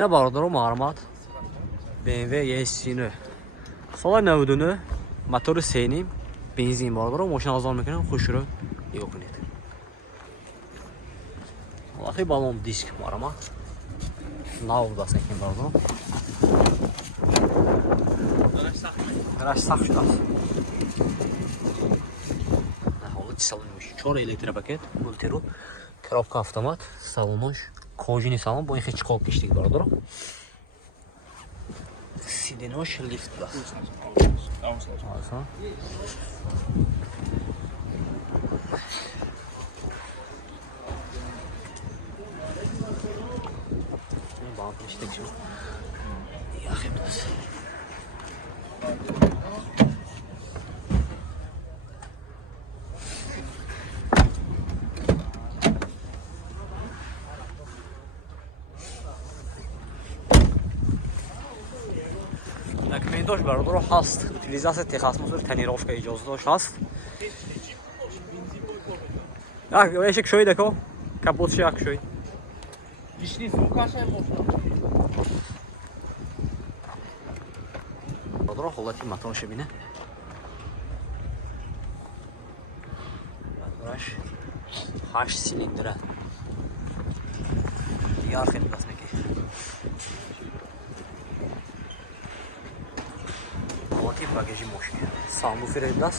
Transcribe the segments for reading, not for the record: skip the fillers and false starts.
Ne bardır o mağlumat? BMW Y39. Sola növdünü, motoru seynim, benzin bardır o, maşın azal mekanı xoşuru yok net. Vallahi balon disk var ama. Navda səkin bardır o. Garaj sağ şurası. Halı salınmış. Çor elektrik paket, multirul, коробка автомат, salınmış. Kojini salon, bu iki çıkıp geçtik bardır o. Sidenoş lift var. Alsan. Ne bağlı işte şu. Yakayım biraz. Документош бародоро ҳаст. Утилизация техасмусур тонировка иҷозатош ҳаст. Як ешик шӯй деко. Капот як шӯй. Лишний звукаш ҳам бошад. Бародоро ҳолати матош бина. Мотораш 8 силиндра. Яр хеле бас мекеш. Bagajı boş. Sunroofer biraz.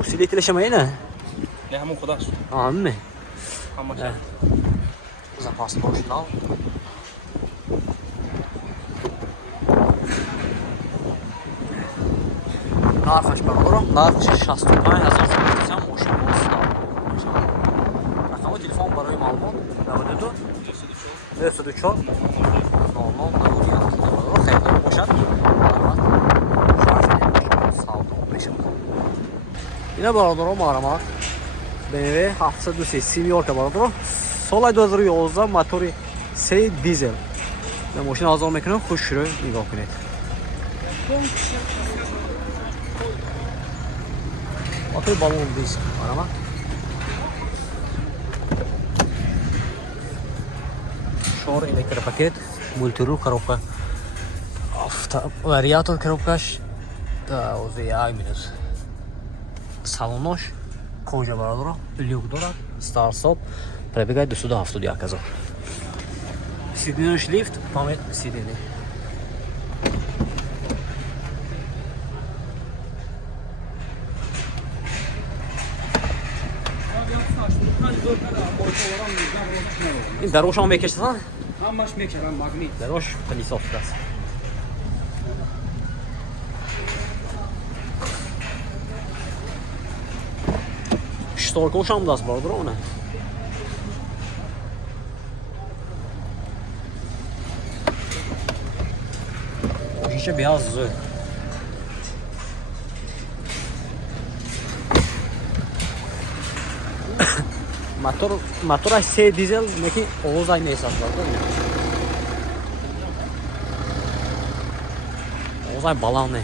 Усилитель шамай не? Не, ҳамон худаш. Ами. Ҳамаш. Запас машинал. Нархаш бароро, нархаш 65000 машин бостав. Рақами телефон барои маълумот 92 204 00 хайр бошад. Yine barabara mağaramak. BMW 730 семерка barabara. Sola 2011 motori seri dizel. Ve maşın azal mekanı xoşuru nigah kunید. Motor balon disk mağaramak. Şor elektrik paket, multirul коробка. Вариатор коробкаш. Да, уже я минус. Салонош кожа бародро люк дорад, старсоп, пробегает до сюда 27000. Сиденош лифт, памят сидене. Ин дарошам мекешасан? Ҳамаш мекарам магнит. Дарош колесовкаст. Шторкошам даст бародро она. Ещё бяз. Мотор се дизел, неки овозай не сасбарда. Овозай баланне.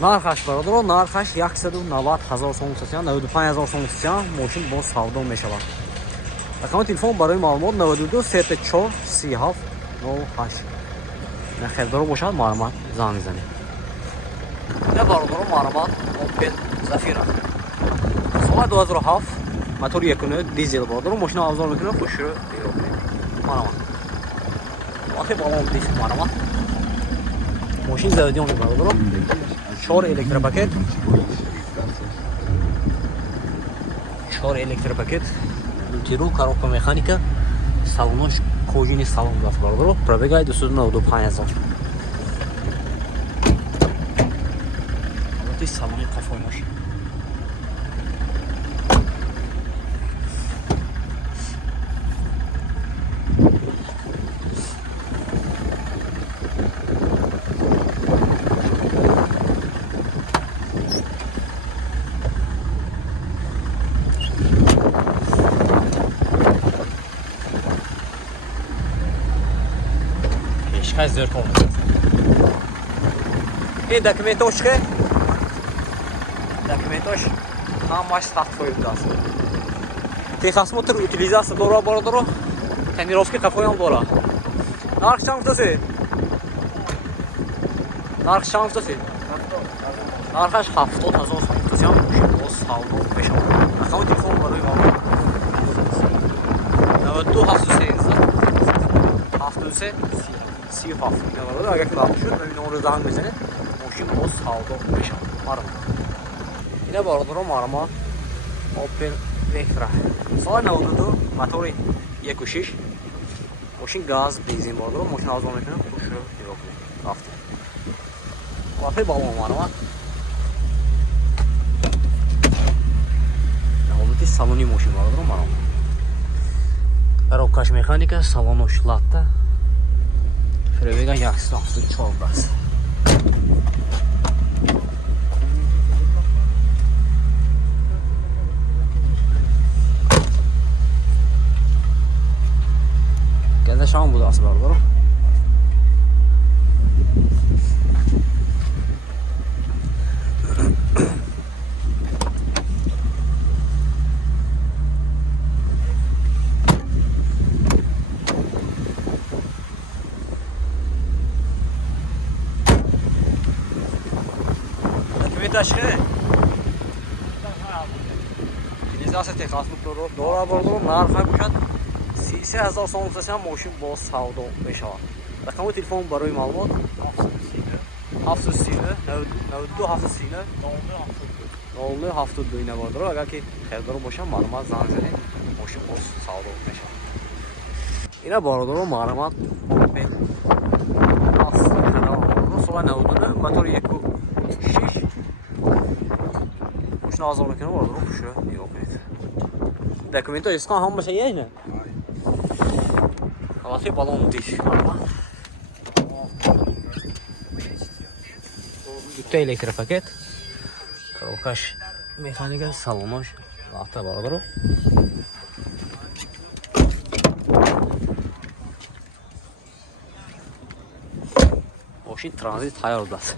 Нархаш бародро, нархаш 190000 сом сатян, 95000 сом сатян, мошин бо савдо мешавад. Рақами телефон барои маълумот 92 34 37 08. На хердоро бошад маълумот занг мезанед. Не бародро маълумот Opel Zafira. Соли 2007, мотори якуне дизел бародро, мошин авзор мекунад, хушро диё. Маълумот. Вақти балон диш маълумот. Мошин заведиён бародро. 4 электропакет. 4 электропакет. Multirul, коробка механика. Салонош кожини салон даст бародро. Пробегает до 25000. Вот и салони қафой машин. Кай зеркало. И документошка. Документош. Хамаш стартфой даст. Техосмотр утилизация дора бародро. Тренировки қафоям дора. нарх чандтасе? нарх чандтасе? нархаш 70000 сомтаси ҳам мошин боз савдо мешавад. рақами телефон барои маълумот 92 713 73 37. Агар ки мағлум шуд ин номро занг мезанед мошин боз савдо мешавад. Марҳамат. Ина бародарон маълумот Opel Vectra. Соли 92 мотори 1.6 мошин газ бензин бародарон мошин арзон мекунад. Хушро нигоҳ кунед. Рафт. Вафе балон маълумот салони мошин бародарон марам. Коробкаш механика, салонош латта. Пробега 174 бас. Gəldə şam budası bardarım. Дашхе. Утилизация техникаро дора бардор нарх бошад 33000 сом ҳам мошин боз савдо мешавад. Рақами телефон барои маълумот 732 92 732 0972 ина бардор. Агар ки хердор боша маълумот занг занед мошин боз савдо мешавад. Ина бардор маълумот Opel Astra соли 99 мотори 1.6 мошин арзон мекунад бародарон. хушро нигоҳ кунед. Документҳои исқан ҳамаша яйна. Ҳалати балон диш. Дутта электропакет. Коробкаш механика, салонош латта бародарон. Мошин транзит тайёр даст.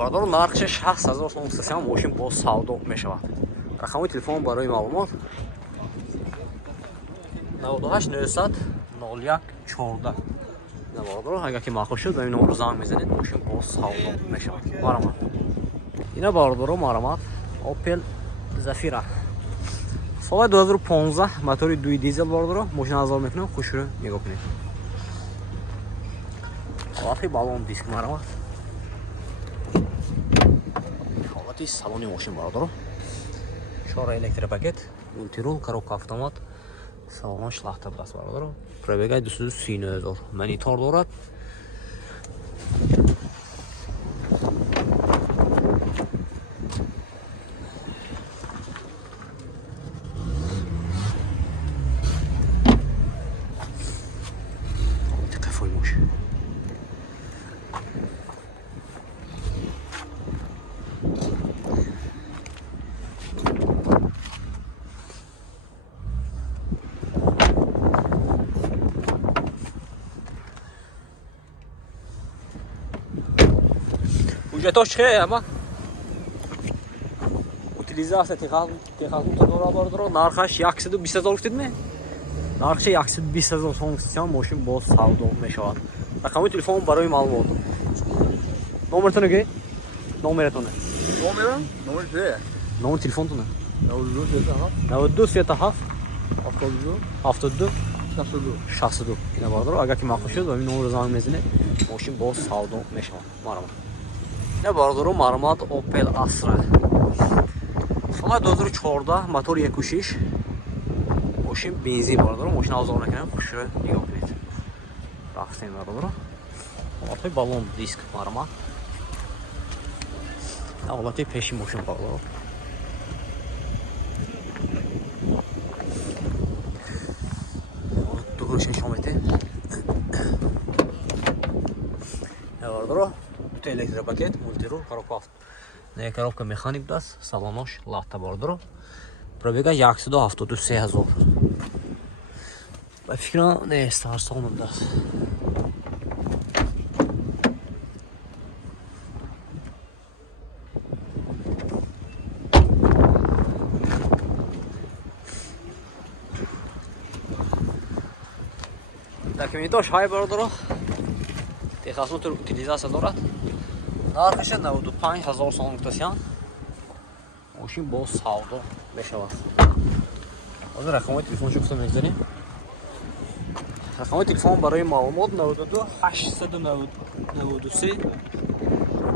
Бардар нархш 6000 сом ҳам мошин боз савдо мешавад. Рақами телефон барои маълумот 98 900 01 14. Бардар агар ки махсус шуд ин номро занг мезанед мошин боз савдо мешавад. Марҳамат. Ина бардар маълумот Opel Zafira. Соли 2015 мотори 2 дизел бардар мошин арзон мекунад. хушро нигоҳ кунед. Вафи балон диск марҳамат. салони мошин бародарон. 4 электропакет, мультирул, коробка автомат, салонош лахта даст бародарон. Пробега 230000. Монитор дорад. Кафой мошин. Уҷетош чиқе ама? Утилизация техникаро дора бародарон. Нархаш 120000 гуфтидме? нархи 120000 сом ҳам мошин боз савдо мешавад. Рақами телефон барои маълумот. Номертон ки? Номератон. Номер телефонтон. 92 37 72 62. Ина бародарон агар ки махсус шуд ин номро занг мезанед мошин боз савдо мешавад. Марҳамат. Ина бародарон маълумот Opel Astra. Соли 2014 мотори 1.6 мошин бензин бародарон. мошин арзон мекунад. хушро нигоҳ кунед. рафтем бародарон. ҳолати балон диск маълумот. ҳолати пеши мошин бародарон. дугрушин шомете. бародарон. Электропакет, мультирул, коробка коробка механик даст, салонош лахта бордуро. Пробега 173,000. Ба фикрам нест, арзон даст. Документош ҳай бордуро. Техасут утилизация дорад. нархаш 95,000 сом гуфтасиян. Мошин бо савдо мешавад. ҳозир рақамҳои телефоншо гуфта мегзарем. рақамҳои телефон барои маълумот 92 893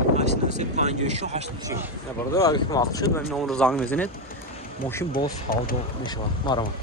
893 56 83. Набардор агар вақт шуд ба ин номро занг мезанед. Мошин бо савдо мешавад. Маромад.